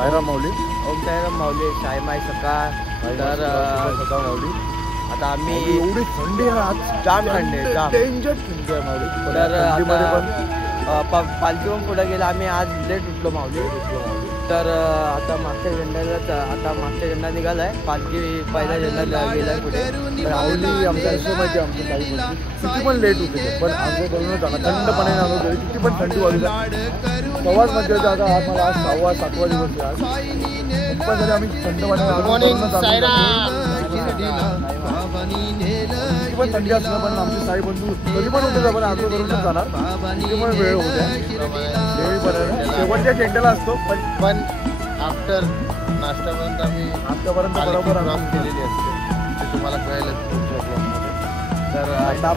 साईराम माऊली, ओम साईराम माऊली, साईमाई सकाळ. तर सकाळ माऊली. आता आम्ही एवढी थंडी आहे आज, जाम थंडी आहे, जाम डेंजर थंडी आहे माऊली. तर थंडीमध्ये पण पालखीहून पुढे गेला आम्ही. आज लेट उठलो माऊली. तर आता मागच्या झेंडा निघालाय. पालखी पहिला झेंडा गेलाय पुढे. तर माऊली आमच्या हिशोबाची आमची काही किती पण लेट होते पण आमच्या करूनच जाणार. थंडपणे आलो तरी किती पण थंडी वाजू प्रवास म्हणजे आता आम्हाला आज 6वा 7वा दिवस आहे आज. पण तरी आम्ही थंडपणे किती पण थंडी असलं पण आमची साई बंधू कधी पण होते आपण आंघोळ करूनच जाणार. किती पण वेळ होते शेवटच्या झेंड्याला असतो पण आफ्टर नाश्त्यापर्यंत आम्ही आतापर्यंत बरोबर केलेली असते ते तुम्हाला कळेल. तर आता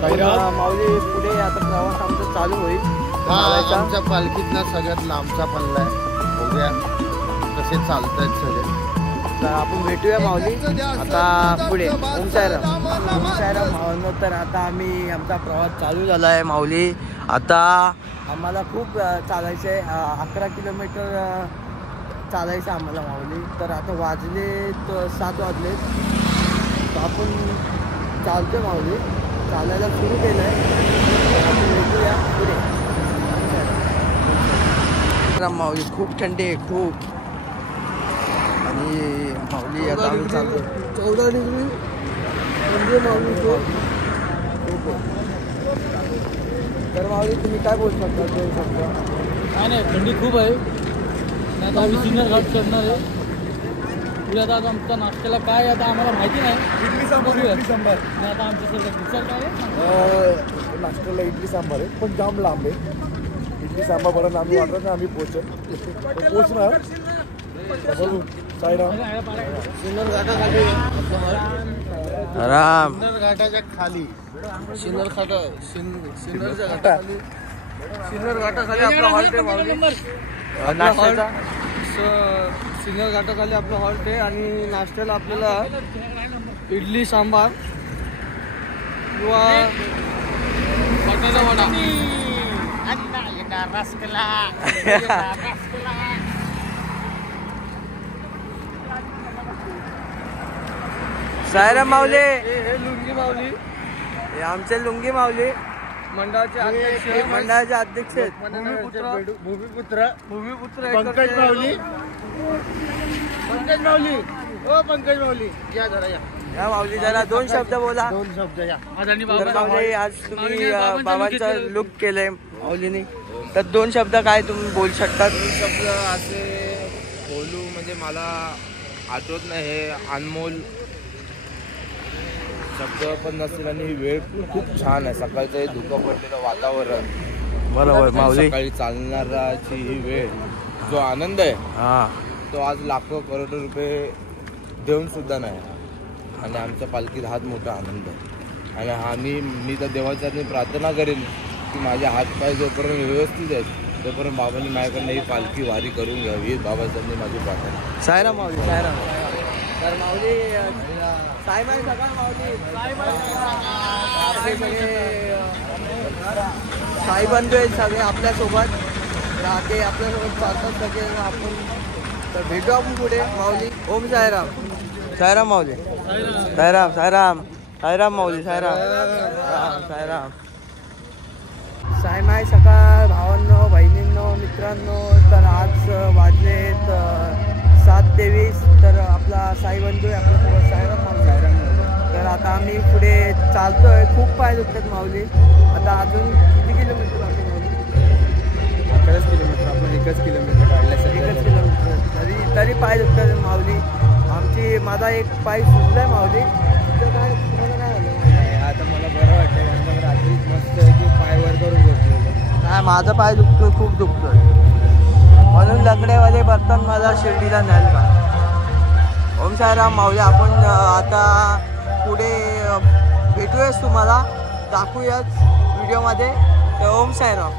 माऊली पुढे आता प्रवास आमचा चालू होईल. हा आमच्या पालखीतला सगळ्यात लांबचा पल्ला आहे. बघूया कसे चालतात सगळे. तर आपण भेटूया माऊली आता पुढे. ओम साईराम, ओम साईराम माऊली. तर आता आम्ही आमचा प्रवास चालू झाला आहे माऊली. आता आम्हाला खूप चालायचं आहे. 11 किलोमीटर चालायचं आम्हाला माऊली. तर आता वाजले 7 वाजले. तर आपण चालतोय माऊली, चालायला सुरू केलं आहे. आपण भेटूया पुढे. माऊली खूप थंडी आहे, खूप. आणि माऊली आता आम्ही चालतो 14 डिग्री म्हणजे माऊली खूप. तर माऊली तुम्ही काय बोलू शकता? काय नाही, थंडी खूप आहे. आता आम्ही सिन्नर घाट चढणार आहे. पुढे आता आमचा नाश्त्याला काय आता आम्हाला माहिती नाही. इडली सांबार, इडली सांबार. आता आमच्या सगळं विचार काय आहे. नाश्त्याला इडली सांबार आहे पण जाम लांब आहे. इडली सांबारपर्यंत आम्ही वाटत नाही आम्ही पोचणार. बघू साईराम. सिन्नर घाटाखाली राम सिन्नर घाटाच्या खाली सिन्नर घाटाखाली आपला हॉल्ट आहे माऊली. नाश्त्याचा सिन्नर घाटाखाली आपलं हॉल्ट आहे. आणि नाश्त्याला आपल्याला इडली सांबार किंवा बटाटा वडा. साईराम माऊली, हे लुंगी माऊली, हे आमचे लुंगी माऊली मंडळाचे अध्यक्ष, मंडळाचे अध्यक्ष आहेत. भूमिपुत्र पंकज माऊली. पंकज माऊली, ओ पंकज माऊली या जरा या माऊली जरा 2 शब्द बोला. 2 शब्द या. तर माऊली आज तुम्ही बाबांचं लुक केलंय माऊलीने. तर 2 शब्द काय तुम्ही बोलू शकता? 2 शब्द असे बोलू म्हणजे मला आठवत नाही. हे अनमोल शब्द पण नसतील आणि ही वेळ खूप छान आहे. सकाळचं हे धुकं पडलेलं वातावरण, बरोबर माऊली. सकाळी चालणाराची ही वेळ, जो आनंद आहे हा तो आज लाखो करोडो रुपये देऊन सुद्धा नाही. आणि आमच्या पालखीत हाच मोठा आनंद आहे. आणि मी तर देवाच्या प्रार्थना करेन की माझे हातपाय जोपर्यंत व्यवस्थित आहेत तोपर्यंत बाबांनी माझ्याकडनं ही पालखी वारी करून घ्यावी. ही बाबांनी माझी प्रार्थना. साईराम माऊली, साईराम. तर माऊली साईबाई सकाळ माऊली, साई बंधू आहेत सगळे आपल्यासोबत. ते आपल्यासोबत चालतात सगळे. आपण तर भेटू आपण पुढे माऊली. ओम साईराम, साईराम माऊली, साईराम, साईराम, साईराम माऊली, साईराम, साईराम. साईमाई सकाळ भावांनो, बहिणींनो, मित्रांनो. तर आज वाजलेत 7:23. तर आपला साई बंधू आहे आपल्यासोबत, साईराम माऊली, साईराम. तर आता आम्ही पुढे चालतोय. खूप पाय दुखतात माऊली. आता अजून किती किलोमीटर बाकी माऊली? 11 किलोमीटर. आपण 1 किलोमीटर काढल्यासाठी 1 किलोमीटर तरी पाय दुखतात माऊली. माझा एक पाय सुजलाय माऊली. काय तुम्हाला काय झालं? आता मला बरं वाटतं कारण रात्री मस्त की पाय वर करून झोपलेलं. नाही, माझा पाय दुखतोय, खूप दुखतोय. म्हणून लंगडेवाले बर्तन मला शिर्डीला न्याल का. ओम साईराम माऊली. आपण आता पुढे भेटूयाच, तुम्हाला दाखवूयाच व्हिडिओमध्ये. तर ओम साईराम.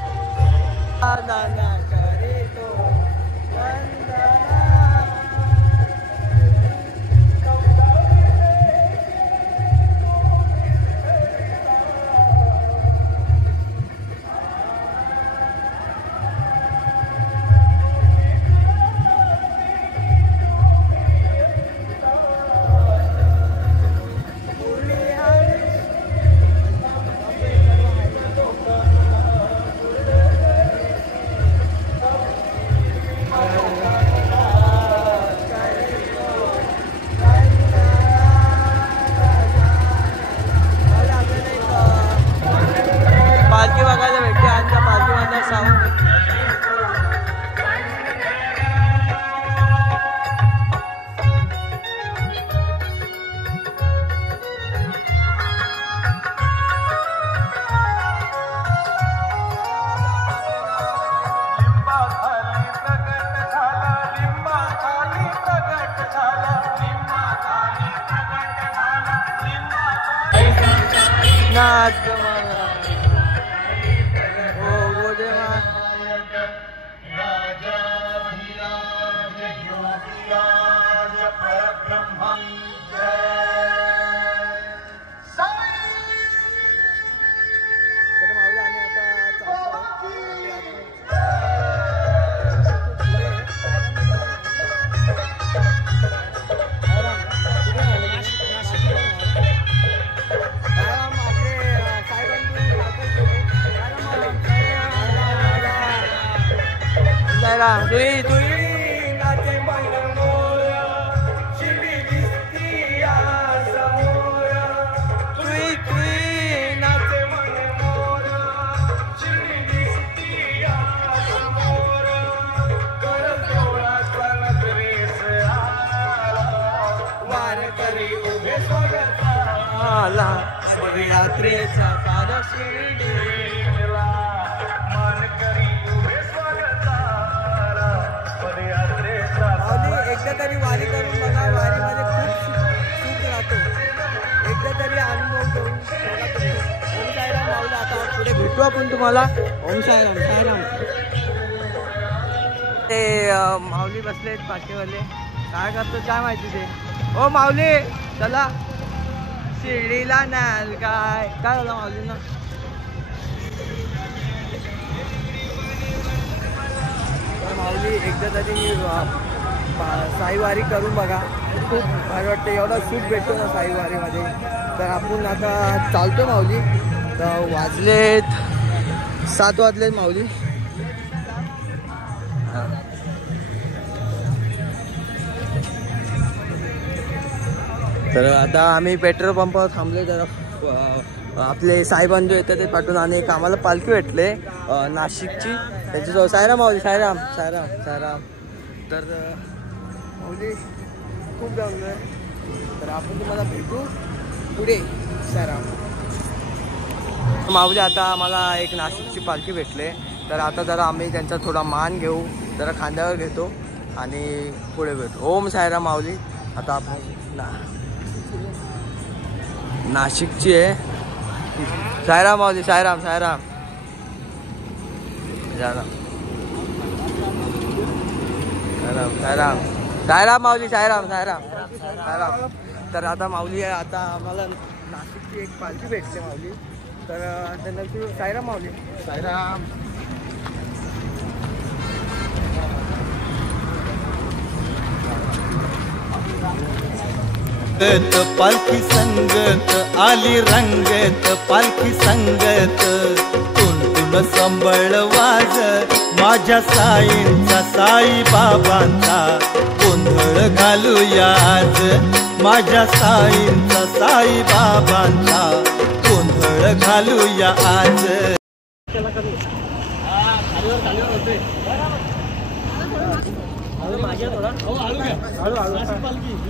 नाच मला ओ गोदे यात्रेचा साधा शिर्डीला मानकरी उभे स्वागताला पदयात्रेचा एकदा तरी वारी करून बघा. वारीमध्ये खूप सुख राहतो. एकदा तरी अनुभव घेऊन ओम साईराम माऊली. आता पुढे भेटू आपण तुम्हाला. ओम साईराम साईराम. ते माऊली बसलेत पाठीवाले. काय करतो काय माहिती ते. ओ माऊली चला शिर्डीला नाल. काय काय झालं माऊलींना. माऊली एकदा तरी साईवारी करून बघा. खूप भारी वाटतं. एवढा सूट भेटतो ना साईवारीमध्ये. तर आपण आता चालतो माऊली. तर वाजलेत 7 वाजलेत माऊली. तर आता आम्ही पेट्रोल पंपावर थांबले. जरा आपले साईबंधू येतात ते पाठवून. आणि एक आम्हाला पालखी भेटले नाशिकची. त्याच्याजवळ साईराम माऊली. साईराम साईराम साईराम. तर माऊली खूप जमलो आहे. तर आपण तुम्हाला भेटू पुढे. साईराम माऊली. आता आम्हाला एक नाशिकची पालखी भेटले. तर आता जरा आम्ही त्यांचा थोडा मान घेऊ. जरा खांद्यावर घेतो आणि पुढे भेटू. ओम साईराम माऊली. आता आपण नाशिकची आहे. साईराम माऊली. साईराम साईराम साईराम साईराम साईराम माऊली. साईराम साईराम साईराम. तर आता माऊली आता आम्हाला नाशिकची एक पालखी भेटते माऊली. तर त्यांना साईराम माऊली. साईराम. पालखी संगत आली रंगत पालखी संगत. तुन संबळ वाज माझ्या साईंचा साई बाबांचा. गोंधळ घालूया आज माझ्या साईंचा साई बाबांचा. गोंधळ घालूया आज.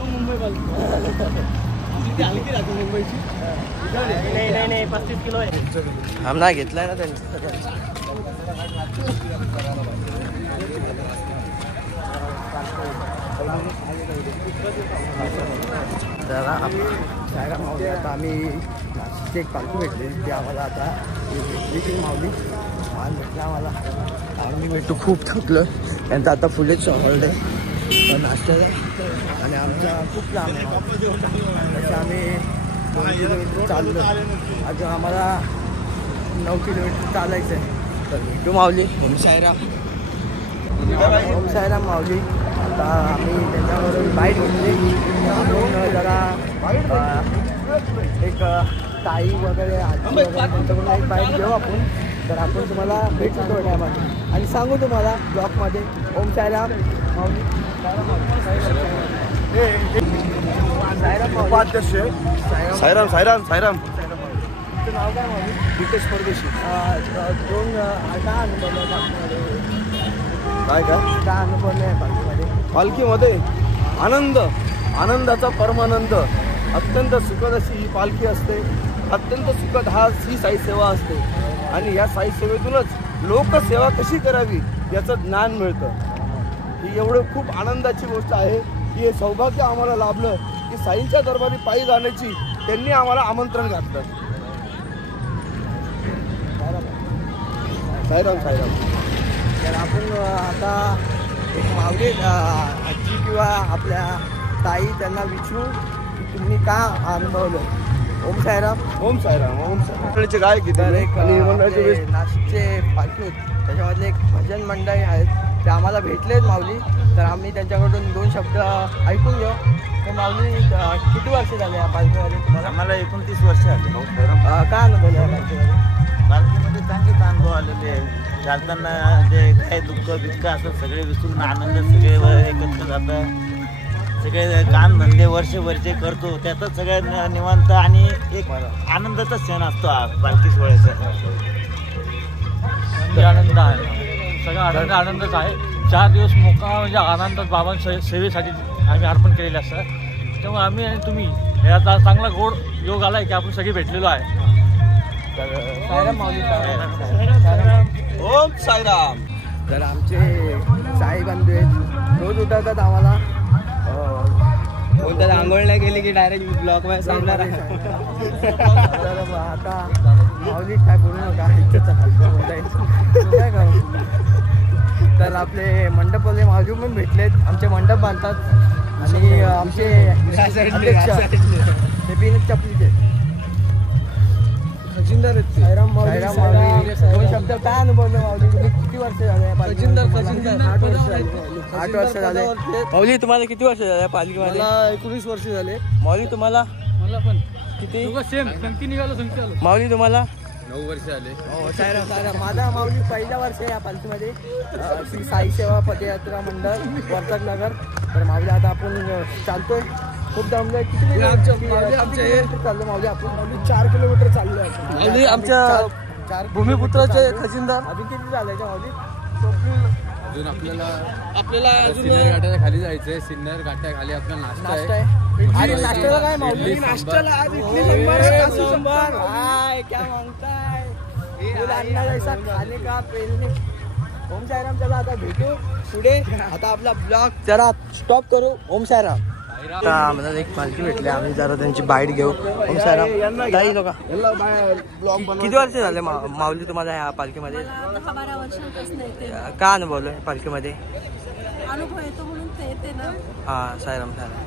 मुंबई मुंबईची नाही 35 किलो आहे. आम्हाला घेतलाय ना त्यांनी. जरा साईराम माऊली. आता आम्ही नाशिकची एक पालखी भेटली. ती आम्हाला आता भेटली माऊली. मान भेटला आम्हाला. आम्ही भेटू. खूप थकलं. त्यांचं आता फुलेच हॉलिडे नाश्त्याला. आणि आमचा खूप लांब आहे. तसं आम्ही 2 किलोमीटर चाललो. अजून आम्हाला 9 किलोमीटर चालायचं आहे. तर भेटू माऊली. ओम साईराम. ओम साईराम माऊली. आता आम्ही त्याच्याबरोबर बाईट घेतली. आपण जरा एक ताई वगैरे आजी वगैरे त्यांच्याकडून एक बाईट घेऊ आपण. तर आपण तुम्हाला भेटू थोड्या टायमात आणि सांगू तुम्हाला ब्लॉगमध्ये. ओम साईराम माऊली. उपाध्यक्ष साईराम साईराम साईराम. तुमचं नाव काय माऊली. विकेश परदेशी. काय अनुभव काय काय अनुभव नाही पालखीमध्ये. पालखीमध्ये आनंदाचा परमानंद. अत्यंत सुखद अशी ही पालखी असते. अत्यंत सुखद ही साई सेवा असते. आणि या साई सेवेतूनच लोकसेवा कशी करावी याचं ज्ञान मिळतं. ही एवढं खूप आनंदाची गोष्ट आहे की हे सौभाग्य आम्हाला लाभलं की साईंच्या दरबारी पायी जाण्याची त्यांनी आम्हाला आमंत्रण घातलं. साईराम साईराम. तर आपण आता एक माऊली आजी किंवा आपल्या ताई त्यांना विचारू की तुम्ही का अनुभवलं. ओम साईराम. ओम साईराम. ओम साईराम. काय किती तर एक आणि मंडळाचे आपले नाशिकचे पालखी होते त्याच्यामधले एक भजन मंडळी आहेत ते आम्हाला भेटलेत माऊली. तर आम्ही त्यांच्याकडून 2 शब्द ऐकून घेऊ. तर माऊली किती वर्ष झाले या पालखीमध्ये तुम्हाला? आम्हाला 29 वर्ष आले. काय अनुभव या पालखीमध्ये? पालखीमध्ये चांगलेच अनुभव आलेले आहे. चालताना जे काही दुःख बिक्क असं सगळे विसरून आनंद सगळे एकत्र जातं. सगळे काम धंदे वर्षे करतो त्यातच सगळ्या निवांत आणि एक आनंदाचा क्षण असतो हा पालखी सोहळ्याचा. आनंद आहे सगळा आनंदच आहे. 4 दिवस मोका म्हणजे आनंदात बाबांच्या सेवेसाठी आम्ही अर्पण केलेले असतं. त्यामुळे आम्ही आणि तुम्ही याचा चांगला गोड योग आला आहे की आपण सगळे भेटलेलो आहे. तर साईराम माऊली. ओम साईराम. तर आमचे साई बंधू आहेत रोज उठवतात आम्हाला. बोलतात आंघोळ नाही गेली की डायरेक्ट ब्लॉक मध्ये सांगणार आहे. तर आता माऊली काय बोलू नका काय करू. तर आपले मंडपवाले माऊली पण भेटलेत. आमचे मंडप बांधतात आणि आमचे अध्यक्ष ते बिन चपलीचे खजिनदार आहेत. साईराम माऊली. 2 शब्द काय अनुभवलं माऊली? तुम्ही किती वर्ष झाले? 8 वर्ष झाले. माऊली तुम्हाला किती वर्ष झाले पालखीमध्ये? मला 19 वर्ष झाले. माऊली तुम्हाला? मला पण किती? सेम संख्या निघालो संख्या आलो. माऊली तुम्हाला? 9 वर्ष आले. हो साईराम साईराम. माझा माऊली पहिला वर्ष आहे या पालखीमध्ये. श्री साई सेवा पदयात्रा मंडळ वर्तक नगर. तर माऊली आता आपण चालतोय खूप दमलोय. किती किलोमीटर चाललो माऊली आपण? माऊली 4 किलोमीटर चाललो आहे. माऊली आमच्या भूमिपुत्राचे खजिनदार. अजून किती चालायचं माऊली? अजून आपल्याला सिन्नर घाटाच्या खाली जायचंय. सिन्नर घाटा खाली आपला नाश्ता नाश्ता आहे. आहे. अरे नाश्त्याला काय माऊली? नाश्त्याला आज इडली सांबार. हाय क्या मागताय? मुलांना जैसा खाने का पेलने. ओम साईराम. चला आता भेटू पुढे. आता आपला ब्लॉग जरा स्टॉप करू. ओम साईराम. आता आम्हाला एक पालखी भेटली. आम्ही जरा त्यांची बाईट घेऊ. ओम साईराम. ताई लोका किती वर्ष झाले माऊली तुम्हाला या पालखीमध्ये? 10-12 वर्षांपासून येते. का अनुभवलं पालखीमध्ये? अनुभव येतो म्हणून ते येते ना. हा साईराम साईराम.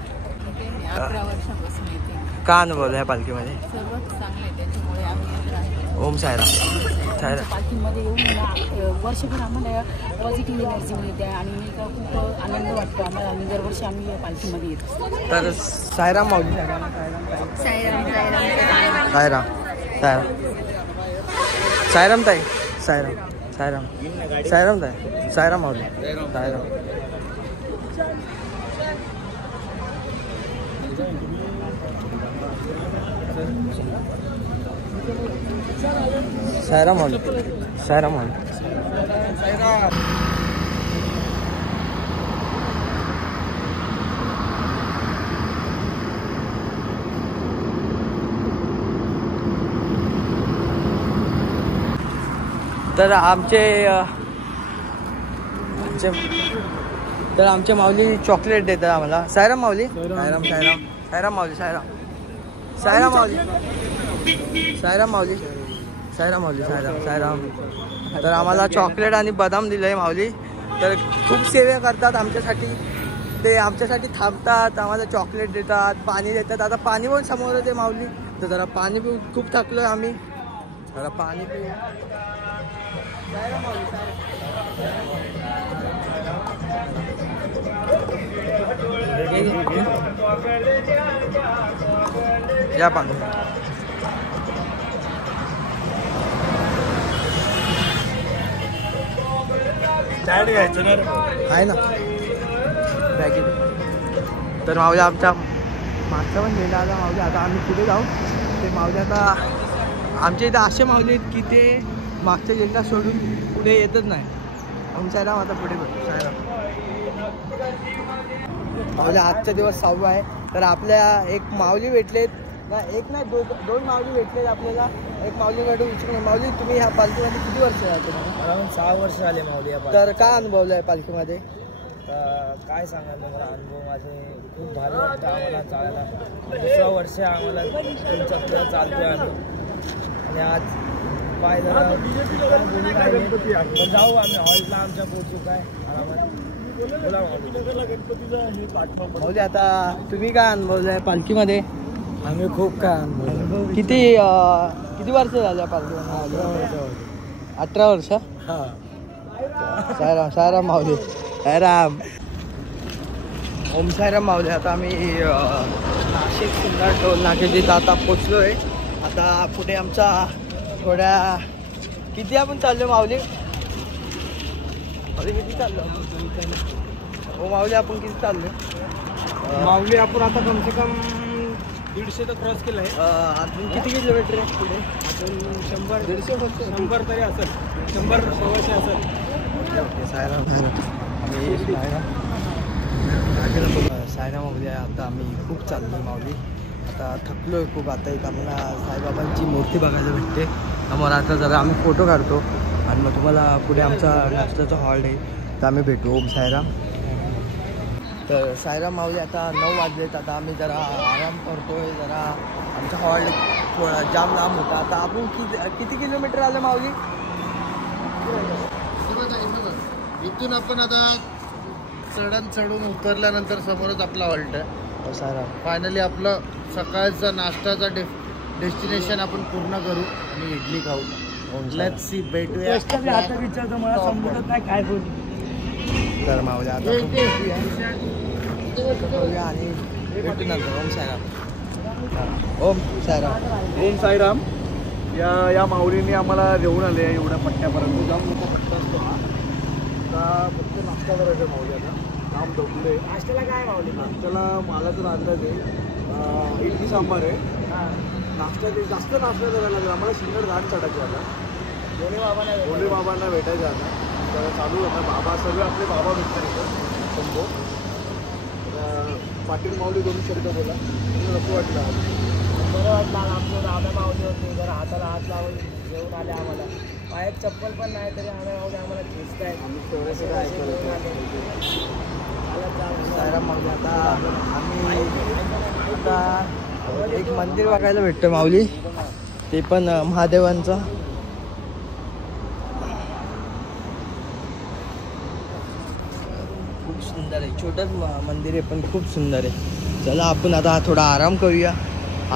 11 वर्षांपासून येते. का अनुभवलं या पालखीमध्ये? सर्वच चांगले त्याच्यामुळे आम्ही येत राहतो. ओम साईराम. साईराम. पालखीमध्ये येऊन मला वर्षभर आम्हाला पॉझिटिव्ह एनर्जी मिळते आणि खूप आनंद वाटतो आम्हाला. आणि दरवर्षी आम्ही पालखीमध्ये येतो. तर साईराम माऊली. साईराम साईराम साईराम ताई. साईराम साईराम साईराम ताई. साईराम माऊली. साईराम. साईराम माऊली. साईराम माऊली. तर आमचे माऊली चॉकलेट देतात आम्हाला. साईराम माऊली. साईराम साईराम साईराम माऊली. साईराम साईराम माऊली. साईराम माऊली. साईराम माऊली. साईराम साईराम. तर आम्हाला चॉकलेट आणि बदाम दिलं आहे माऊली. तर खूप सेवा करतात आमच्यासाठी. ते आमच्यासाठी थांबतात. आम्हाला चॉकलेट देतात, पाणी देतात. आता पाणी पण समोर येते माऊली. तर जरा पाणी पिऊ. खूप थकलो आहे आम्ही. जरा पाणी पिऊ. या पाणी आहे ना बॅगेत. तर माऊली आमच्या मागचा पण गेला आता माऊली. आता आम्ही पुढे जाऊ. ते माऊली आता आमच्या इथं असे माऊली आहेत की ते मागच्या गेटला सोडून पुढे येतच नाही. ओम साईराम. आता पुढे साईराम. माऊली आजचा दिवस 6वा आहे. तर आपल्या एक माऊली भेटलेत ना. एक नाही 2 माऊली भेटलेत आपल्याला. एक माऊलीकडून विचारून. माऊली तुम्ही ह्या पालखीमध्ये किती वर्ष राहतो? मला 6 वर्ष आले माऊली या तर काय अनुभवलं आहे पालखीमध्ये? काय सांगायचं मला अनुभव माझे खूप भारी वाटतं आम्हाला चालायला. 2रा वर्ष आम्हाला तुमच्याकडे चालतोय आम्ही. आणि आज पाय जरा बोलू राहिले. पण जाऊ आम्ही हॉल्टला आमच्या पोहोचू काय आरामात. बोला माऊली आता तुम्ही काय अनुभवलंय पालखीमध्ये? आम्ही खूप काय अनुभव. किती वर्ष झाल्या पालखीमध्ये? 18 वर्ष. सायराम सायराम माऊली. सायराम. ओम सायराम माऊली. आता आम्ही नाशिक सिन्नर टोल नाक्यात आता पोचलोय. आता पुढे आमचा थोड्या किती आपण चाललो माऊली? किती चाललो? हो माऊली आपण किती चाललो? माऊली आपण आता कम से कम 150 तर क्रॉस केलं आहे. अजून किती किलोमीटर आहे पुढे? अजून 100 तरी असेल. 100-125 असेल. सायराम सायराम माऊली. आता आम्ही खूप चाललो माऊली. आता थकलोय खूप. आता एक आम्हाला साईबाबांची मूर्ती बघायला भेटते आम्हाला. आता जरा आम्ही फोटो काढतो आणि मग तुम्हाला पुढे आमचा नाश्त्याचा हॉल आहे तर आम्ही भेटू. ओम सायराम. तर सायराम माऊली आता 9 वाजलेत. आता आम्ही जरा आराम करतोय. जरा आमचा हॉल थोडा जाम लांब होता. आता आपण किती किलोमीटर आलं माऊली? इथून आपण आता चढून उतरल्यानंतर समोरच आपला हॉल्ट आहे. सायराम. फायनली आपलं सकाळचा नाश्ताचा डेस्टिनेशन आपण पूर्ण करू आणि इडली खाऊ. Let's see. भेटूया. आता विचारतो मला समजत नाही काय बोलू. तर माऊली आता आणि भेटू नंतर. ओम सायराम. ओम सायराम. ओम साईराम. या माऊलीने आम्हाला घेऊन आले एवढ्या पट्ट्यापर्यंत. जाम मोठा पट्टा असतो हा. आता फक्त नाश्ता करायचा माऊली. आता काम दमले. नाश्त्याला काय माऊली? नाश्त्याला मालाचं अंदाज आहे. इडली सांबार आहे. नाश्ता जास्त नाश्ता करायला लागेल आम्हाला. सिन्नर घाट चढायचे आता. भोले बाबांना भेटायचं आता. तर चालू होता. बाबा सगळे आपले बाबा भेटतात इथं संभो. पाटील माऊली 2 शब्द बोला. नको वाटलं. बरं वाटलं. आमचं दादा माऊली होते. जरा हाताला हात लावून घेऊन आले आम्हाला. पायात चप्पल पण नाही तरी आम्हाला खेचताय. सायराम माऊली. आता आम्ही आता एक मंदिर बघायला भेटतं माऊली. ते पण महादेवांचं. खूप सुंदर आहे. छोटंच मंदिर आहे पण खूप सुंदर आहे. चला आपण आता थोडा आराम करूया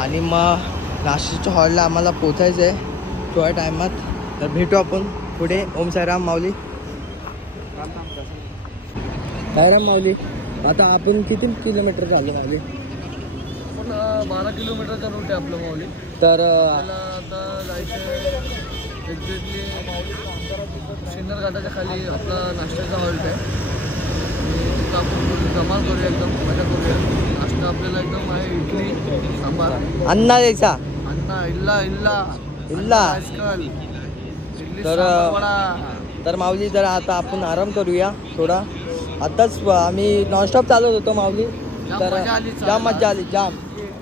आणि मग नाशिकच्या हॉलला आम्हाला पोचायचं आहे थोड्या टायमात. तर भेटू आपण पुढे. ओम सायराम माऊली. सायराम माऊली. आता आपण किती किलोमीटर चाललो माऊली? आपण 12 किलोमीटरचा रूट आहे आपलं माऊली. तर आता जायचं एक्झॅक्टली सिन्नर घाटाच्या खाली आपला नाश्त्याचा हॉल्ट आहे. आणि तिथं आपण धमाल करूया. एकदम मजा करूया. नाश्ता आपल्याला एकदम आहे इडली सांबार. अन्ना द्यायचा. अन्ना इल्ला इल्ला. आजकाल इडली तर सांबार वडा. तर माऊली जरा आता आपण आराम करूया थोडा. आताच आम्ही नॉनस्टॉप चालत होतो माऊली. तर जाम मजा आली. जाम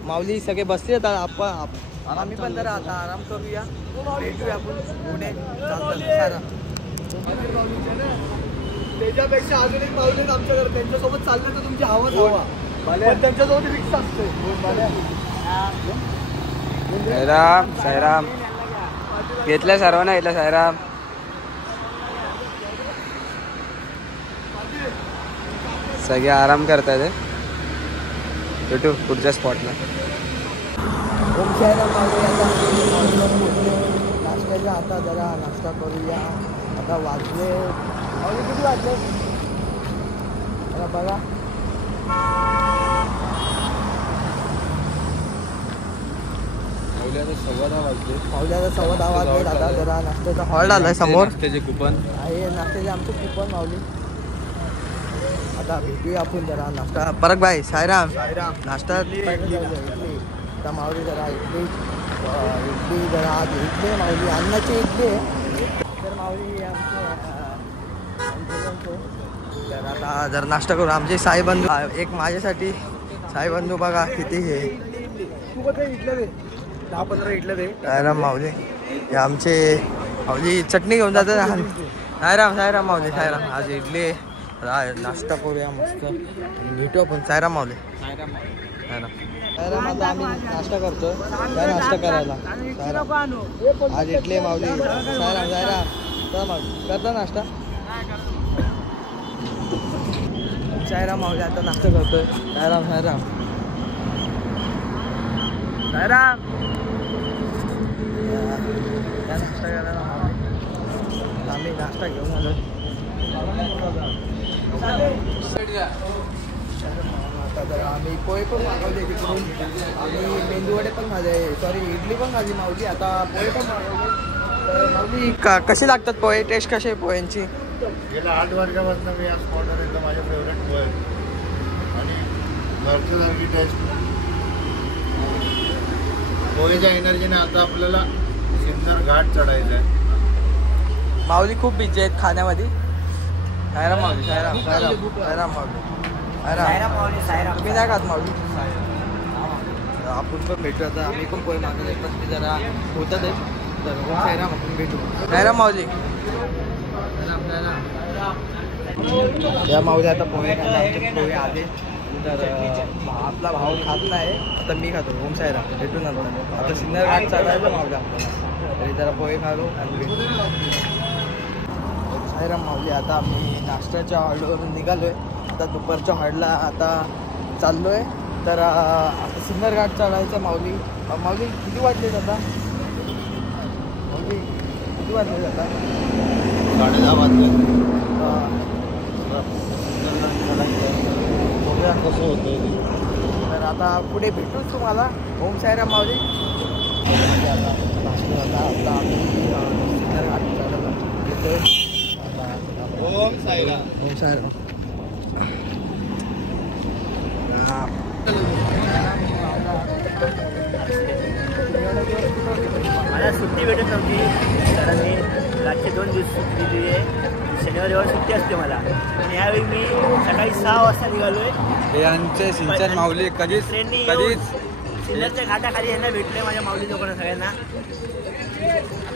माऊली सगळे बसले. तर आपण आम्ही पण जरा आता आराम करूया. भेटूया आपण पुढे. त्याच्यापेक्षा अजून एक माऊली आमच्याकडे. त्यांच्यासोबत चाललं तर तुमची हवा हवा. पण त्यांच्यासोबत रिक्षा असते. सायराम. सायराम. घेतलं सर्वांना. घेतलं सायराम. सगळे आराम करतात. भेटू पुढच्या स्पॉटला. ओम सायराम माऊली. आता नाश्त्याच्या आता जरा नाश्ता करूया. आता वाजले माऊली किती वाजले बघा. माऊली आता 10:15 वाजले. माऊली आता 10:15 वाजले. आता जरा नाश्त्याचा हॉल्ट आलाय समोर. नाश्त्याचे कुपन आहे. नाश्त्याचे आमचे कुपन माऊली. आता भेटूया आपण जरा नाश्ता. परत बाय. सायराम. नाश्ता इडली. आता माऊली जरा इडली जरा इडली माऊली. अन्नाची इडली आहे. तर माऊली तर आता जरा नाश्ता करू. आमचे साईबंधू. एक माझ्यासाठी साईबंधू बघा किती हे 10-15 इडल्या दे. सायराम माऊली. हे आमचे माऊली चटणी घेऊन जातात. सायराम. सायराम माऊली. सायराम. आज इडली नाश्ता करूया मस्त. भेटू आपण. सायराम माऊली. सायराम. आता आम्ही नाश्ता करतो. काय नाश्ता करायला आज इडली माऊली. सायराम करता नाश्ता. सायराम माऊली आता नाश्ता करतोय. सायराम सायराम सायराम नाश्ता करायला आम्ही नाश्ता घेऊन आलो. आता जरा आम्ही पोहे पण मागवले तिकडून आणि मेंदूवडे पण खाल्ले. सॉरी इडली पण खाल्ली माऊली. आता पोहे पण मागवले. तर माऊली कसे लागतात पोहे? टेस्ट कशी आहे पोह्यांची? गेल्या 8 वर्षापासून मी या स्पॉटवर येतो. माझे फेवरेट पोहे आणि घरच्यासारखी टेस्ट. पोहेच्या एनर्जीने आता आपल्याला सिन्नर घाट चढायचा आहे. माऊली खूप बिझी आहेत खाण्यामध्ये. सायराम माऊली सायराम सायराम सायराम माऊली सायराम तुम्ही नाही खात माऊली? आपण पण भेटू. आता आम्ही पण पोहे मागवले पण ते जरा होतात आहे. तर सायराम आपण भेटू. सायराम माऊली या माऊली आता पोहे खायला पोहे आले. तर आपला भाऊ खात नाही. आता मी खातो. ओम सायराम भेटू ना. आता सिन्नर घाट चढायला माऊली आपल्याला. तरी जरा पोहे खालो आणि भेटू. सायराम माऊली आता आम्ही नाश्त्याच्या हॉलवरून निघालो आहे. आता दुपारच्या हॉलला आता चाललो आहे. तर आता सिन्नर घाट चढायचं. माऊली माऊली किती वाजले आता? माऊली किती वाजले आता? 10:30 वाजले. बघूया कसं होतं. तर आता पुढे भेटूच तुम्हाला. ओम सायराम माऊली. आता नाश्ता आता आता आम्ही सिन्नर घाट चढायला येतोय. ओम साईराम. ओम सायराम. मला सुट्टी भेटत नव्हती कारण मी रातचे 2 दिवस सुट्टी दिली आहे. शनिवारी रविवारी सुट्टी असते मला. आणि यावेळी मी सकाळी 6 वाजता निघालो आहे. हे आमचे सिंचन माऊली कधीच सिन्नरच्या घाटाखाली यांना भेटले माझ्या माऊली लोकांना सगळ्यांना.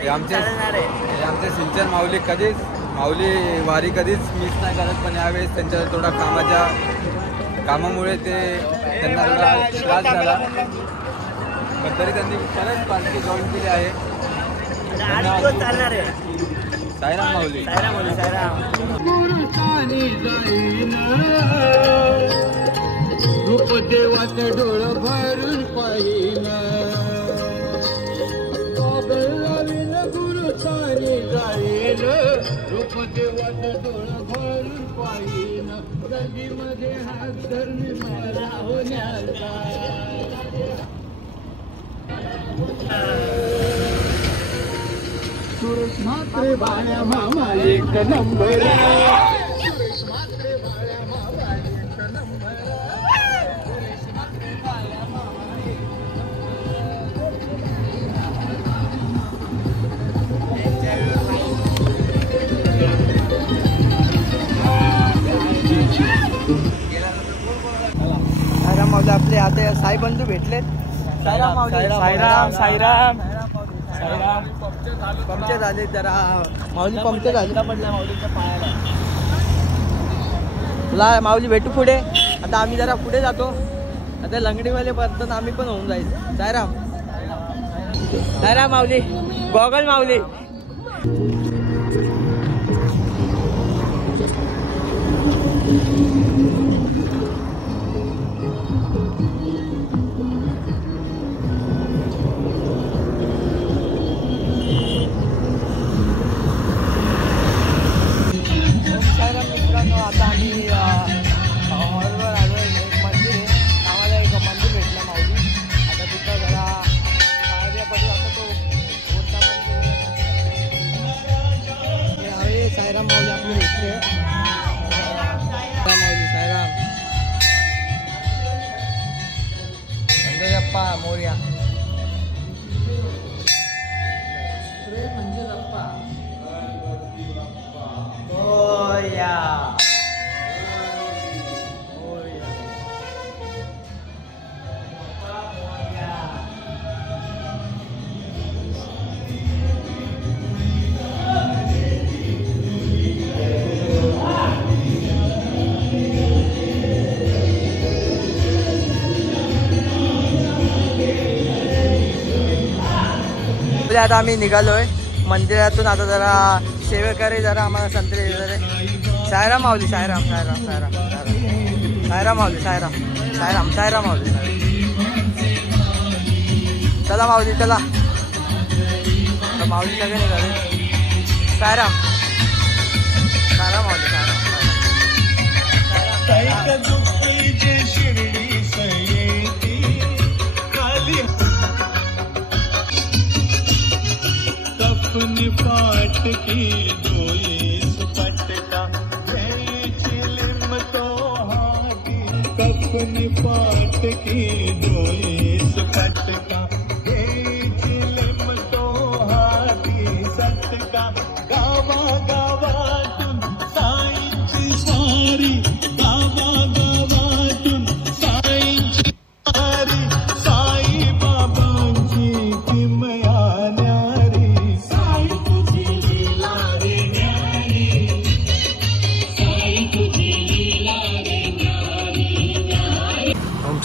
हे आमचे सिंचन माऊली कधीच माऊली वारी कधीच मिस नाही करत. पण यावेळेस त्यांच्या थोडा कामामुळे त्यांना थोडा त्रास झाला. पण तरी त्यांनी परत पालखी जॉईन केली आहे. चालणार आहे. सायराम माऊली सायराम माऊली सायराम. रूप देवाचं डोळं भरून पाहिन. गुरु छानी जाईन. रूप देवाचं डोळं भरून पाहिन. गल्लीमध्ये हात धरून मला होण्याचा. सुरेश मात्रे बाळ्या मामा एक नंबर. सुरेश मात्रे बाळ्या मामा एक नंबर. सुरेश मात्रे बाळ्या मामा सायराम माऊली आपले आता साई बंधू भेटलेत. सायराम माऊली सायराम सायराम सायराम. पंक्चर झाले जरा माऊली. पंक्चर झाले पडला माऊलीच्या पायाला. तुला माऊली भेटू पुढे. आता आम्ही जरा पुढे जातो. आता लंगडीवाले पर्यंत आम्ही पण होऊन जाईल. सायराम सायराम माऊली. गॉगल माऊली. आता आम्ही हॉलवर आलो. एक मंदिर आहे. आम्हाला एक मंदिर भेटलं माऊली. आता तिथं जरा पायऱ्यापासून आता तो कोणता मंदिर. सायराम माऊली आपले भेटले. माऊली सायराम. संजयप्पा मोर्या. माऊली आता आम्ही निघालोय मंदिरातून. आता जरा सेवेकरी जरा आम्हाला संत्री वगैरे. सायराम माऊली, सायराम सायराम सायराम सायराम सायराम माऊली, सायराम सायराम सायराम माऊली. चला माऊली चला. माऊली सगळे निघाले. सायराम सायराम माऊली, सायराम अपनी पाट की जोई सुपटका चिलिम तो हाथी. अपनी पाट की जोई सुपटका चिलिम तो हाथी सटका. गावा गावातून साईंची स्वारी, गावा गावातून साईंची स्वारी. साई बाबांची किमया न्यारी.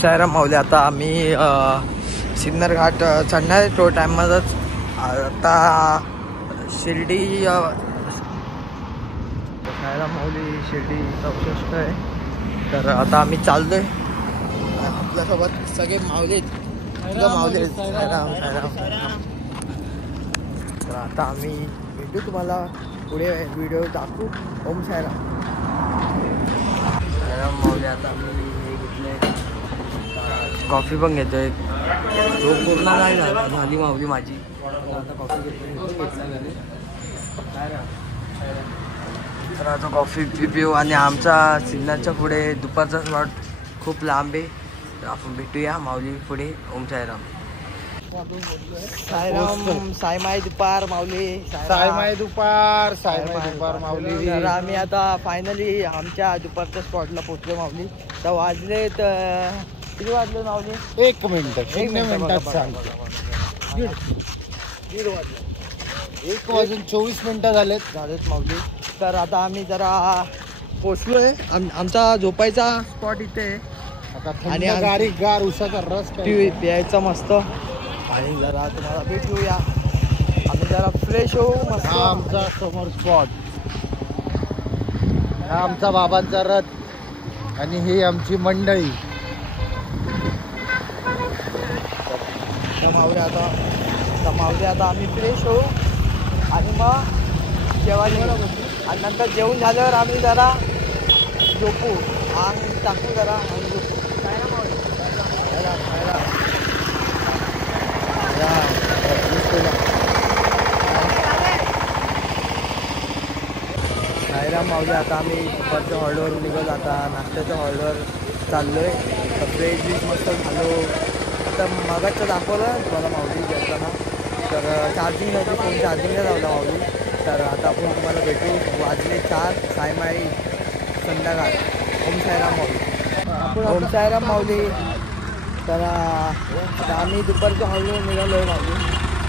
सायराम माऊली. आता आम्ही सिन्नर घाट चढणार आहे तो टाईममध्येच. आता शिर्डी सायराम माऊली शिर्डी 64 आहे. तर आता आम्ही चाललोय. आपल्यासोबत सगळे माऊली माऊली. सायराम सायराम सायराम. तर आता आम्ही भेटू तुम्हाला पुढे व्हिडिओ दाखवू. ओम सायराम. सायराम माऊली. आता आम्ही हे घेतले कॉफी पण घेतोय. जो पूर्ण नाही झाली माऊली माझी. आता कॉफी घेतली. तर आता कॉफी पिऊ. आणि आमचा सिन्नरच्या पुढे दुपारचा स्लॉट खूप लांब आहे. तर आपण भेटूया माऊली पुढे. ओम सायराम. सायराम सायमाई दुपार माऊली. सायमाई दुपार, सायमाई दुपार माऊली. तर आम्ही आता फायनली आमच्या दुपारच्या स्पॉटला पोहोचलो माऊली. तर वाजले तर किती वाजले माऊली? 1 मिनिट 0 मिनिटात सांगतो. 1 वाजून 24 मिनिटं झालेत माऊली. तर आता आम्ही जरा पोचलोय. आमचा झोपायचा स्पॉट इथे. आणि गार उसाचा रस प्यायचा मस्त. आणि जरा तुम्हाला भेटूया. आम्ही जरा फ्रेश होऊ मस्त. हा आमचा समोर स्पॉट. हा आमचा बाबांचा रथ आणि ही आमची मंडळी. माऊली आता आम्ही फ्रेश होऊ आणि मग जेवायला. आणि नंतर जेवण झाल्यावर आम्ही जरा झोपू. अंग टाकू जरा आणि झोपू. काय ना माऊली. सायराम माऊली. आता आम्ही दुपारच्या हॉलवर निघालो. आता नाश्त्याच्या हॉलवर चाललोय. फ्रेश बीच मस्त झालो. आता मगाचं दाखवलं तुम्हाला माऊली घेताना. तर चार्जिंग नव्हती, फोन चार्जिंगला लावला माऊली. तर आता आपण तुम्हाला भेटू. वाजले 4. सायमाई संध्याकाळ. ओम सायराम माऊली. ओम सायराम माऊली. तर आम्ही दुपारच्या हॉलवर निघालो आहे माऊली.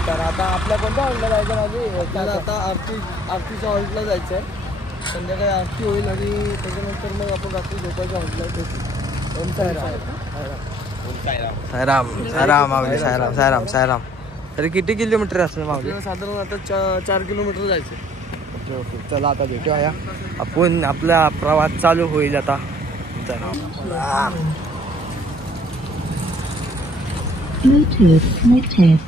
तर आता आपल्या कोणत्या हॉलला जायचं माऊली? त्याला आता आरतीच्या हॉलला जायचं आहे. संध्याकाळी आरती होईल आणि त्याच्यानंतर मग आपण रात्री झोपायच्या हॉलला भेटू. ओम सायराम. सायराम सायराम माऊली. सायराम सायराम सायराम. तरी किती किलोमीटर असेल माऊली? साधारण आता 4 किलोमीटर जायचं. ओके. चला आता भेटूया आपण. आपला प्रवास चालू होईल आता. Bluetooth connected.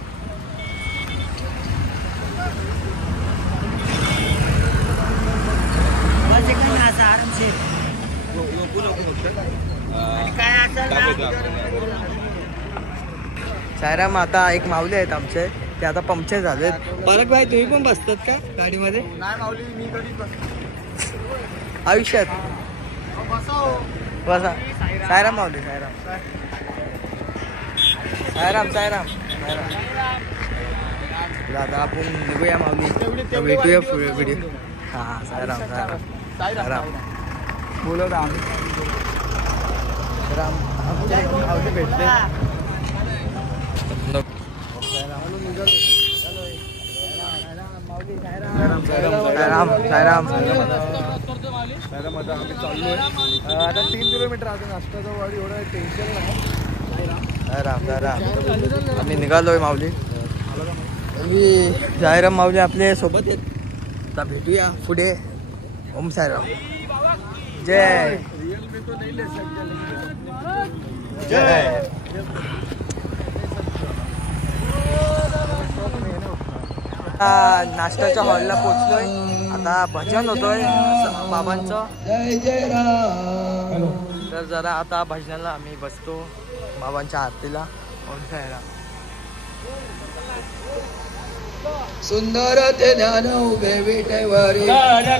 सायराम. आता एक माऊली आहेत आमचे. ते आता पंक्चर झालेत. परत भाई तुम्ही पण बसतात का गाडीमध्ये? नाही माऊली मी कधी आयुष्यात बसा. सायराम माऊली. सायराम सायराम सायराम सायराम. आता आपण निघूया माऊली. भेटूया व्हिडिओ. हां सायराम सायराम सायराम. बोलवता आम्ही. तर आमच्या माऊली भेटते. सायराम सायराम. आता आम्ही चाललोय. आता 3 किलोमीटर अजून नाश्त्याचं वाडी. एवढं टेन्शन नाही. सायराम सायराम. आम्ही निघालोय माऊली. साईराम माऊली आपल्या सोबत आहेत. आता भेटूया पुढे. ओम साईराम. जय जय. नाश्त्याच्या हॉलला पोचलोय. आता भजन होतोय बाबांचं. तर जरा आता भजनाला आम्ही बसतो बाबांच्या आरतीला. ओम साईराम. सुंदर ते ज्ञान उभे विटेवरी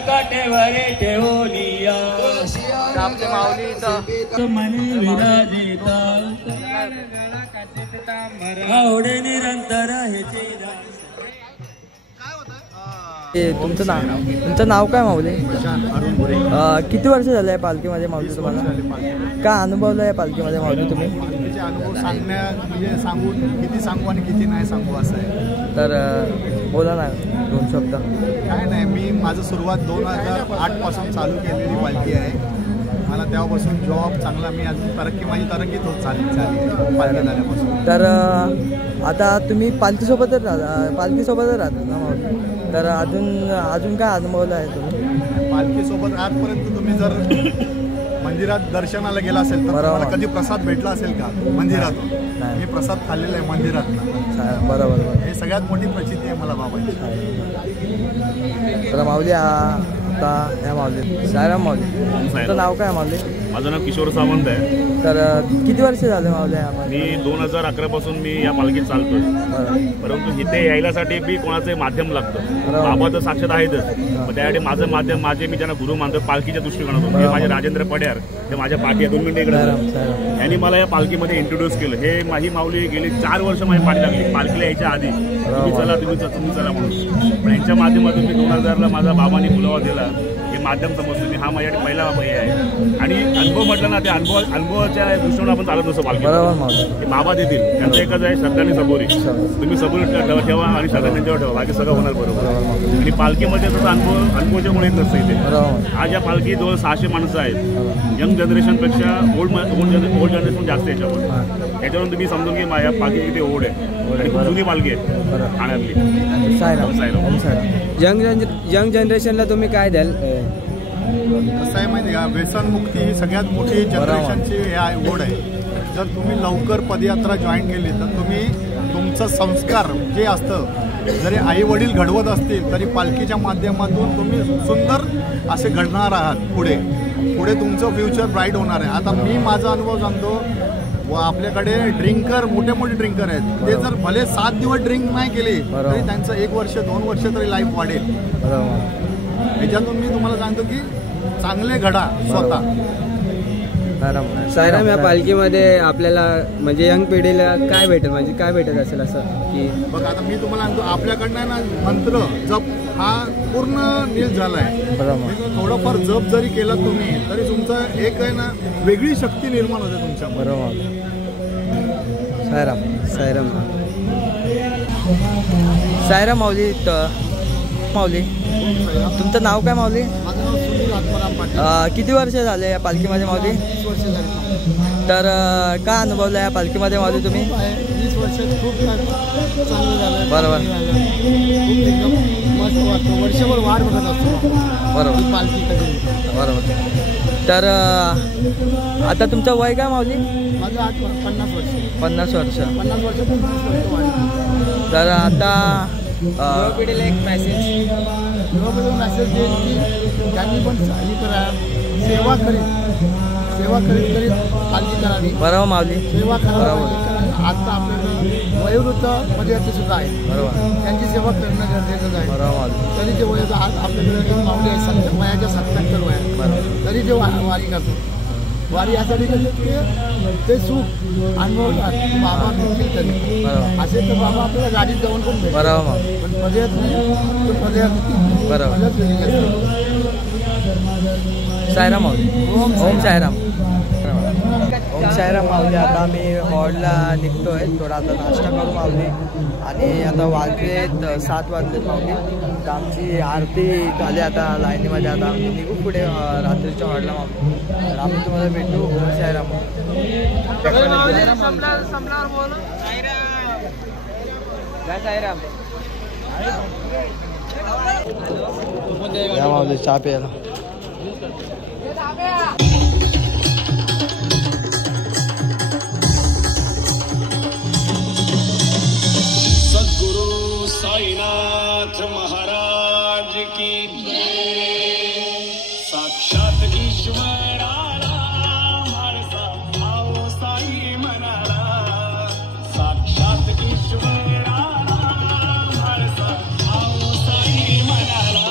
काटेवरी ठेवलिया आपले माऊली आवडे निरंतर तुमचं नाव काय माऊली? किती वर्ष झालं आहे पालखीमध्ये माऊली तुम्हाला? का अनुभवलं आहे पालखीमध्ये माऊली तुम्ही? अनुभव म्हणजे सांगून किती सांगू आणि किती नाही सांगू असं आहे. तर बोला ना 2 शब्द. काय नाही, मी माझं सुरुवात 2008 पासून चालू केलेली पालखी आहे. मला तेव्हापासून जॉब चांगला, मी अजून माझी तरक्कीच होत चालली पालखी झाल्यापासून. तर आता तुम्ही पालखीसोबतच राहता ना माऊली? तर अजून काय अनुभवलं आहे तुम्ही पालखीसोबत? आजपर्यंत तुम्ही जर मंदिरात दर्शनाला गेला असेल तर तुम्हाला कधी प्रसाद भेटला असेल का मंदिरातून? मी प्रसाद खाल्लेला आहे मंदिरातला. बरोबर. हे सगळ्यात मोठी प्रचिती आहे मला बाबांची. तर माऊली आता ह्या माऊली साईराम माऊली, तुमचं नाव काय माऊली? माझं नाव किशोर सावंत आहे. तर किती वर्ष झाले माऊली? मी 2011 पासून मी या पालखीत चालतोय. परंतु इथे यायलासाठी बी कोणाचं माध्यम लागतं. बाबा तर साक्षात आहेतच, पण त्यासाठी माझं माध्यम मी त्यांना गुरु मानतो पालखीच्या दृष्टिकोनातून. हे माझे राजेंद्र पड्यार, ते माझ्या पाठी 2 मिनिटं इकडे, यांनी मला या पालखीमध्ये इंट्रोड्यूस केलं. हे माझी माऊली गेली 4 वर्ष माझी पाठी लागली पालखीला यायच्या आधी. तुम्ही चला म्हणून. पण यांच्या माध्यमातून मी 2000ला माझा बाबांनी बुलावा दिला. हे माध्यम समजतो मी, हा माझ्यासाठी पहिला हे आहे. आणि अनुभव म्हटलं ना, त्या अनुभवाच्या दृष्टीने आपण चालत असतो पालखी. हे बाबा देतील, त्यांचं एकच आहे, श्रद्धा आणि सबोरी. तुम्ही सबोरी ठेवा आणि श्रद्धा त्यांच्यावर ठेवा, बाकी सगळं होणार बरोबर. आणि पालखीमध्ये तसं अनुभवाच्या मुळे नसतं इथे. आज या पालखी 600 माणसं आहेत. यंग जनरेशनपेक्षा ओल्ड जनरेशन जास्त याच्यावर. याच्यावरून तुम्ही समजून की माझ्या पालखी किती ओढ आहे आणि खूप जुनी पालखी आहे ठाण्यातली. यंग जनरेशनला तुम्ही काय द्याल? कसं आहे माहिती का, व्यसनमुक्ती ही सगळ्यात मोठी जनरेशनची ओढ आहे. जर तुम्ही लवकर पदयात्रा जॉईन केली तर तुम्ही तुमचं संस्कार जे असतं, जरी आई वडील घडवत असतील तरी पालखीच्या माध्यमातून तुम्ही सुंदर असे घडणार आहात. पुढे तुमचं फ्युचर ब्राईट होणार आहे. आता मी माझा अनुभव सांगतो. व आपल्याकडे मोठे ड्रिंकर आहेत. ते जर भले 7 दिवस ड्रिंक नाही केली तरी त्यांचं 1 वर्ष 2 वर्ष तरी लाईफ वाढेल. ह्याच्यातून मी तुम्हाला सांगतो की चांगले घडा स्वतः. साईराम, या पालखीमध्ये आपल्याला म्हणजे यंग पिढीला काय भेटेल, म्हणजे काय भेटत असेल असं की? बघा, आता मी तुम्हाला सांगतो, आपल्याकडनं ना मंत्र जप हा पूर्ण नील झालाय. थोडंफार जप जरी केला तुम्ही तरी तुमचं एक आहे ना वेगळी शक्ती निर्माण होते तुमच्या. बरोबर. साईराम माऊली. माऊली, तुमचं नाव काय माऊली? माझं नाव सुनील आत्माराम पाटील. किती वर्ष झाले या पालखीमध्ये माऊली? 20 वर्ष झाली. तर काय अनुभवलं या पालखीमध्ये माऊली तुम्ही? 20 वर्षात खूप चांगलं झालं. बरोबर. खूप एकदम मस्त वाटतं. वर्षभर वाढ बघत असतो. बरोबर. पालखी कधी. बरोबर. तर आता तुमचं वय काय माऊली? माझं 50 वर्ष. 50 वर्ष. 50 वर्ष. तर आता युवा पिढीला एक मेसेज देईल की त्यांनी पण हे करा, सेवा करीत पालखी करावी. बरोबर माऊली. सेवा करावी. आता आपल्याकडे वयोवृद्ध पदयात्री सुद्धा आहे. बरोबर. त्यांची सेवा करणं गरजेचं आहे. बरोबर माऊली. तरी जे वयोवृद्ध आज आपल्याकडे माऊली आहे वयाच्या 77 वय, तरी जे वारी करतो. वारी यासाठी करतात की ते सुख अनुभवतात. बाबा भेटतील तरी असे तर बाबा आपल्याला गाडीत जाऊन पण भेटतात. बरोबर. पण पदयात्री साईराम माऊली. ओम साईराम. ओम साईराम माऊली. आता आम्ही हॉलला निघतोय. थोडा आता नाश्ता करू माऊली. आणि आता वाजलेत 7 वाजलेत माऊली. तर आमची आरती झाली आता लाईनीमध्ये. आता आम्ही निघू पुढे रात्रीच्या हॉलला माऊली. तर आम्ही तुम्हाला भेटू. ओम साईराम. या माऊली चहा प्यायला. सद्गुरु साईनाथ महाराज की साक्षात ईश्वराला माणसा भाऊ साई म्हणाला. साक्षात ईश्वराला माणसा भाऊ साई म्हणाला.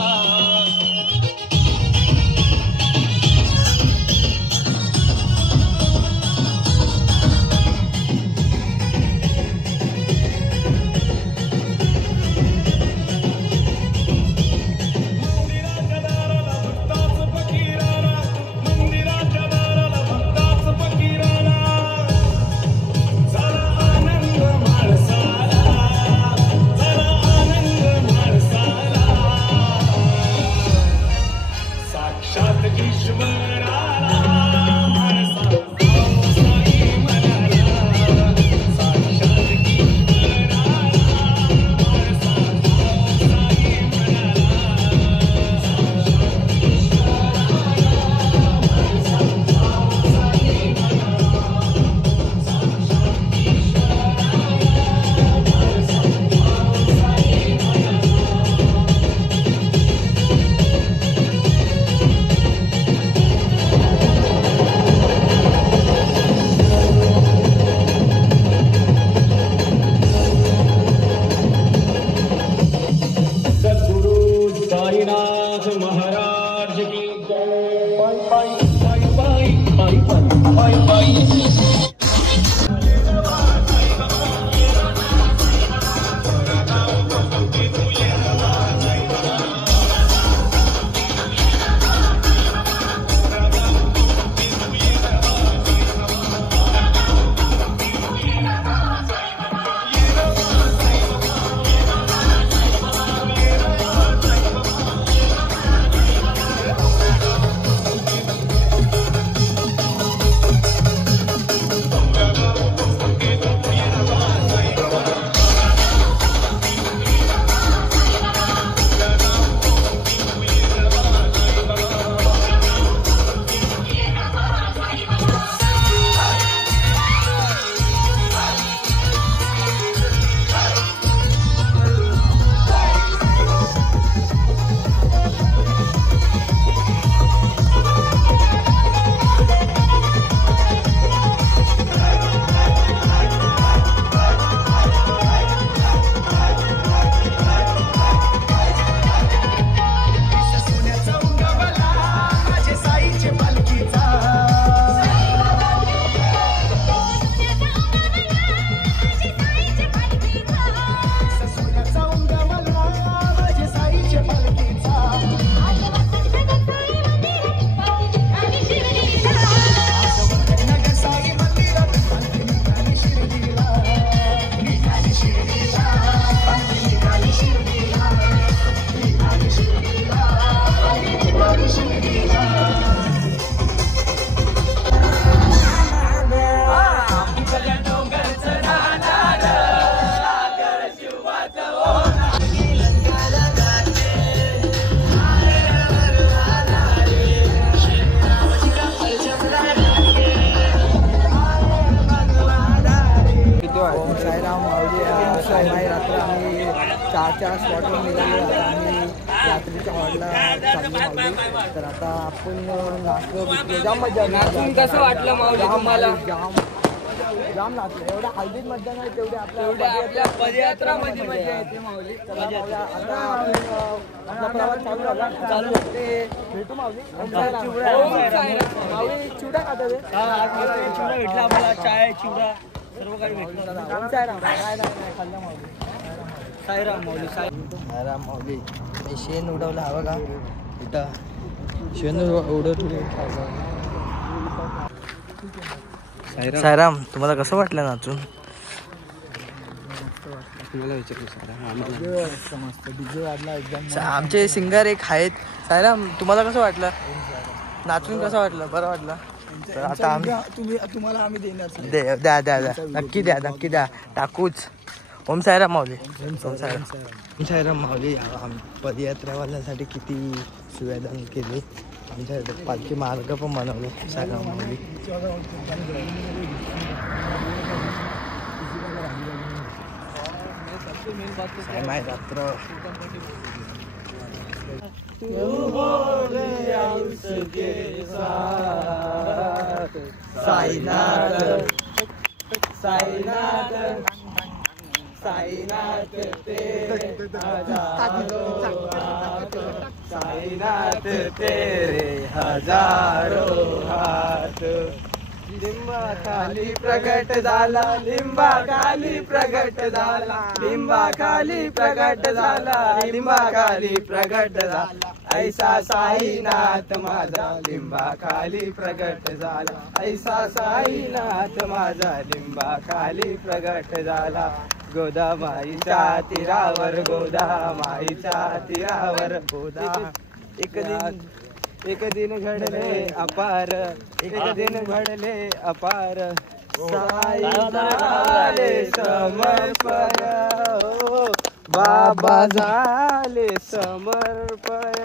चहाच्या स्पॉटवर निघालो. आता आम्ही रात्रीच्या हॉलला चाललो. तर आता आपण नाचलो, जाम मजा आली. कसं वाटलं माऊली तुम्हाला? जाम नाचलं. एवढ्या हल्दीत मजा नाही तेवढी आपल्या पदयात्रामध्ये मजा येते माऊली. आता आपला प्रवास चालू झाला. चालू ते भेटू माऊली. माऊली चिवडा खाता ते चिवडा भेटला आम्हाला. चाय चिवडा सर्व काही भेटलं. काय नाही खाल्लं माऊली. साईराम माऊली. साईराम माऊली. शेण उडवलं हवं का इथं? शेण उडवलं. साईराम तुम्हाला कसं वाटलं नाचून? आमचे सिंगर एक आहेत. साईराम तुम्हाला कसं वाटलं नाचून? कसं वाटलं? बरं वाटलं. तर आता आम्ही तुम्हाला आम्ही देणार. द्या नक्की द्या टाकूच. ओम साईराम माऊली. ओम साईराम माऊली. पदयात्रेवाल्यांसाठी किती सुविधा केली. आमच्या पालखी मार्ग पण बनवले साईराम माऊली. रात्र साईनाथ साईनाथ साईनाथ तेरे साईनाथ तेरे हजारों हाथ. लिंबा खाली प्रगट झाला लिंबा खाली प्रगट झाला लिंबा खाली प्रगट झाला लिंबा खाली प्रगट झाला ऐसा साईनाथ माझा लिंबा खाली प्रगट झाला ऐसा साईनाथ माझा लिंबा खाली प्रगट झाला. गोदामाईच्या तीरावर गोदामाईच्या तीरावर गोदा. एक दिन घडले अपार एक दिन घडले अपार. साई झाले समर्पय बाबा झाले समर्पय.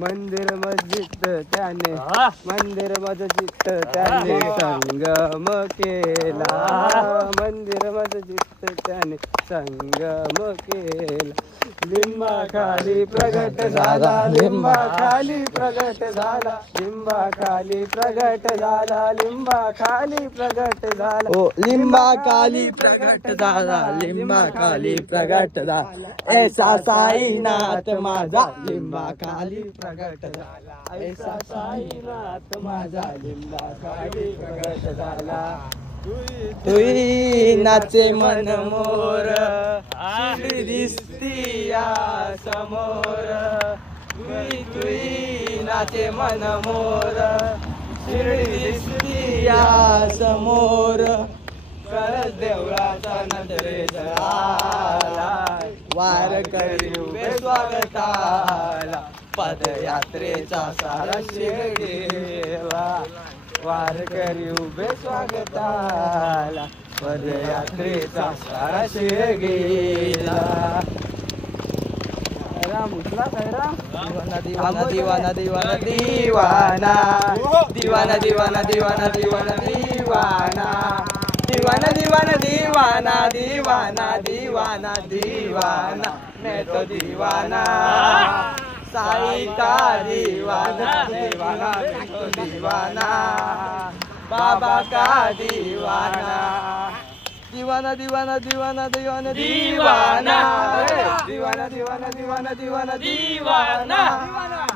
मंदिर मस्जिद त्याने मंदिर मस्जिद त्याने संगम केला मंदिर मस्जिद त्याने संगम केला. लिंबा खाली प्रगट झाला लिंबा खाली प्रगट झाला लिंबा खाली प्रगट झाला लिंबा खाली प्रगट झाला. ओ लिंबा खाली प्रगट झाला लिंबा खाली प्रगट झाला ऐसा साईनाथ माझा लिंबा खाली प्रगट झाला ऐसा साईनाथ माझा लिंबा खाली प्रगट झाला. तुई नाचे मन मोर शिडी दिसती या समोर. तुई नाचे मन मोर शिडी दिसती या समोर. करत देवळाचा नजरेचा वार करी उभे स्वागताला. पदयात्रेचा सारा शेळ गेला वार करी उभे स्वागताला. पदयात्रेचा सारा शेळ गेला. राम उठला साईराम. दिवाना दिवाना दिवाना दिवाना दिवाना दिवाना दिवाना दिवाना दिवाना दीवाना दीवाना दीवाना दीवाना दीवाना दीवाना मैं तो दीवाना साई का दीवाना दीवाना मैं तो दीवाना बाबा का दीवाना दीवाना दीवाना दीवाना दीवाना दीवाना दीवाना दीवाना दीवाना दीवाना दीवाना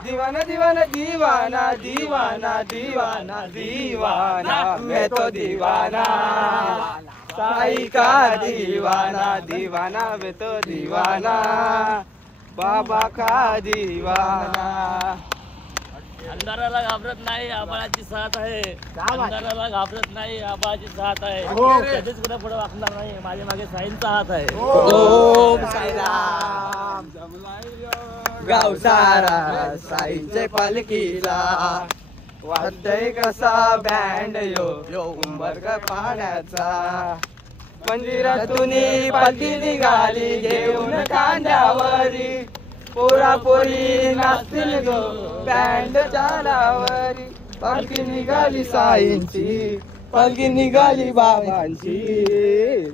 दीवाना दीवाना दीवाना दीवाना दीवाना दीवाना मैं तो दीवाना साई का दीवाना दीवाना मैं तो दीवाना बाबा का दीवाना अंधाराला घाबरत नाही आबाळाची साथ आहे अंधाराला घाबरत नाही आबाळाची साथ आहे कधीच कुठे पुढे वाकणार नाही माझ्या मागे साईंचा हात आहे ओम साईराम गाव सारा साईंचे पालखीला वाजतय कसा बँड यो यो उंबरगा पाण्याचा मंदिरातून पालखी निघाली घेऊन कांद्यावरी पोरा पोरी नाचतील गो बँड चालावरी पालखी निघाली साईंची पालखी निघाली बाबांची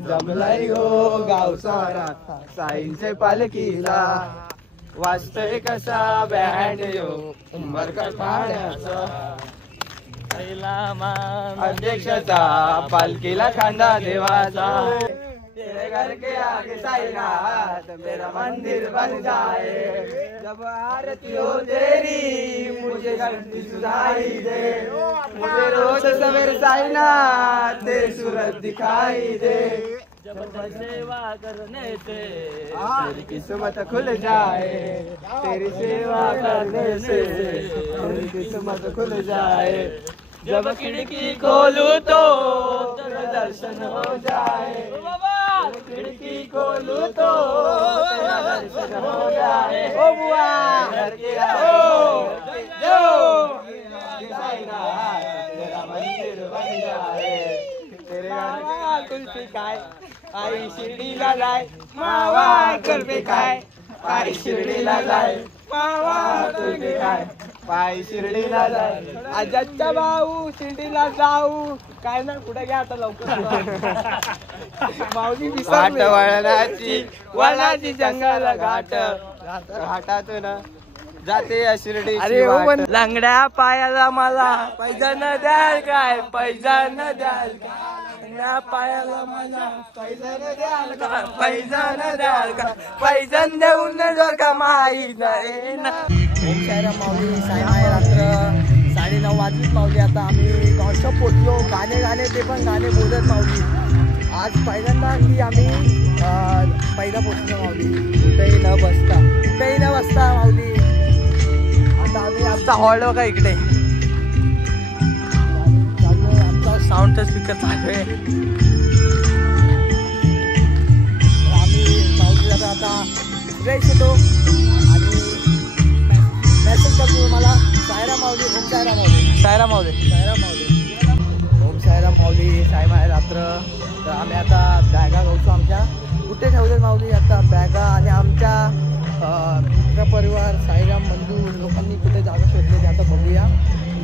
जमलाय गो गाव सारा साईंचे पालखीला वाजतय कसा बँड यो उंबरका पाण्याचा अध्यक्षाचा पालखीला खांदा देवाचा तेरे घर के आगे साईनाथ मेरा मंदिर बन जाए जब आरती हो तेरी मुझे घंटी सुनाई दे मुझे रोज सवेरे साईनाथ तेरी सूरत दिखाई दे जब सेवा करने से तेरी किस्मत खुल जाए तेरी सेवा करने से तेरी किस्मत खुल जाए जब खिड़की खोलू तो तेरा दर्शन हो जाए खिड़की खोलू तो तेरा दर्शन हो जाए ओ बुआ घर के आओ जो साईनाथ तेरा मंदिर बन जाए तेरे घर कुल्फी काय आई शिर्डीला जाय मावा कुल्फी काय पाय शिर्डीला जाय मावा कुल्फी काय पाय शिर्डीला जाय आजाच्या भाऊ शिर्डीला जाऊ काय ना कुठे घ्या आता लवकर माऊली वळणाची वळणाची जंगल घाट घाटातून जाते शिर्डी अरे लंगड्या पायाला मला पैजण द्याल काय पैजण द्याल लंगड्या पायाला मला पैजण द्याल काय पैजण द्याल काय पैजण देऊन जर का माई नाही ना ओम साईराम माऊली साई रात्र 9:30 वाजलीच माऊली आता आम्ही नॉनस्टॉप पोचलो गाणे ते पण गाणे बोलत माऊली आज पहिल्यांदा की आम्ही पहिला पोचलो माऊली कुठेही न बसता माऊली आता आम्ही आमचा हॉल बघा इकडे आमचा साऊंडचा स्पीकर चालू आहे आम्ही माऊली आता फ्रेश होतो आणि मेसेज करतो मला साईराम माऊली ओम साईराम माऊली साईराम माऊली साईराम माऊली ओम साईराम माऊली साई माय रात्र तर आम्ही आता बॅगा गावतो आमच्या कुठे ठेवले माऊली आता बॅगा आणि आमच्या मित्रपरिवार साईराम मंजू लोकांनी कुठे जागा शोधली ते आता बघूया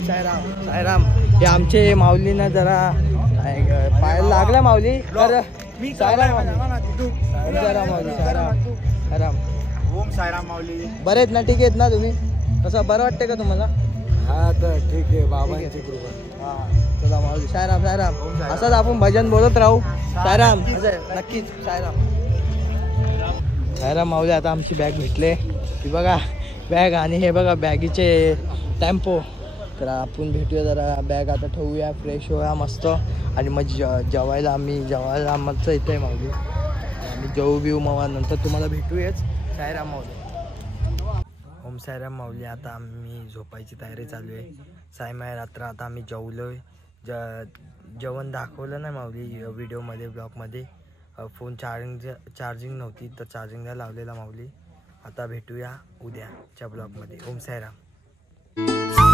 साईराम साईराम हे आमचे माऊलींना जरा पायाला लागला माऊली तर साईराम माऊली साईराम ओम साईराम माऊली बरे आहेत ना ठीक आहेत ना तुम्ही कसं बरं वाटतं का तुम्हाला हा तर ठीक आहे बाबांची कृपा हा चला माऊली साईराम साईराम असंच आपण भजन बोलत राहू साईराम नक्कीच साईराम साईराम माऊली आता आमची बॅग भेटले ही बघा बॅग आणि हे बघा बॅगीचे टेम्पो तर आपण भेटूया जरा बॅग आता ठेवूया फ्रेश होऊया मस्त आणि मग जेवायला आमचं इथे आहे माऊली आम्ही जेवू बिऊ मग नंतर तुम्हाला भेटूयाच साईराम माऊली ओम साईराम माऊली आता आम्ही झोपायची तयारी चालू आहे साईमाय रात्र आता आम्ही जेवलोय जेवण दाखवलं नाही माऊली व्हिडिओमध्ये ब्लॉगमध्ये फोन चार्जिंग नव्हती तर चार्जिंगला लावलेला माऊली आता भेटूया उद्याच्या ब्लॉगमध्ये ओम साईराम